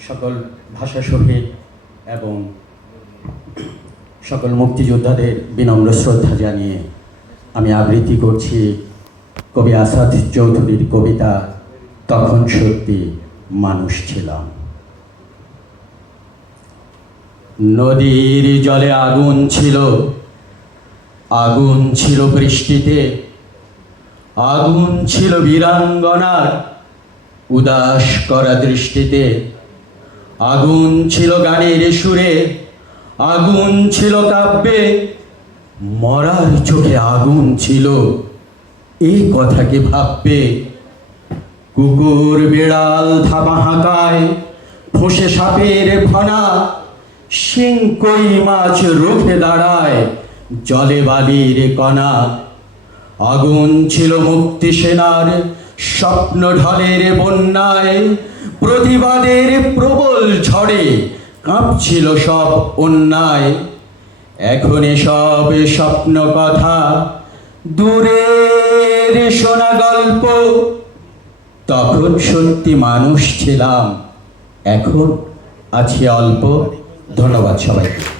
সকল ভাষা শহীদ এবং সকল মুক্তিযোদ্ধাদের বিনম্র শ্রদ্ধা জানিয়ে আমি আবৃত্তি করছি কবি আসাদ চৌধুরীর কবিতা, তখন সত্যি মানুষ ছিলাম। নদীর জলে আগুন ছিল আগুন ছিল বৃষ্টিতে, আগুন ছিল বীরাঙ্গনার উদাস করা দৃষ্টিতে আগুন ছিল গানের সুরে, আগুন ছিল কাব্যে, মরার চোখে আগুন ছিল। এই কথাকে ভাববে কুকুর বিড়াল ধামা হাঁকায় ফোসে সাপের ফনা শিঙ্কই মাছ রুখে দাঁড়ায়, জলে বালির কণা। আগুন ছিল মুক্তি সেনার স্বপ্ন ঢলের বন্যায়, প্রতিবাদের প্রবল ঝড়ে কাঁপছিল সব অন্যায়। এখনই সব স্বপ্ন কথা দূরের শোনা গল্প। তখন সত্যি মানুষ ছিলাম। এখন আছি অল্প। ধন্যবাদ সবাইকে।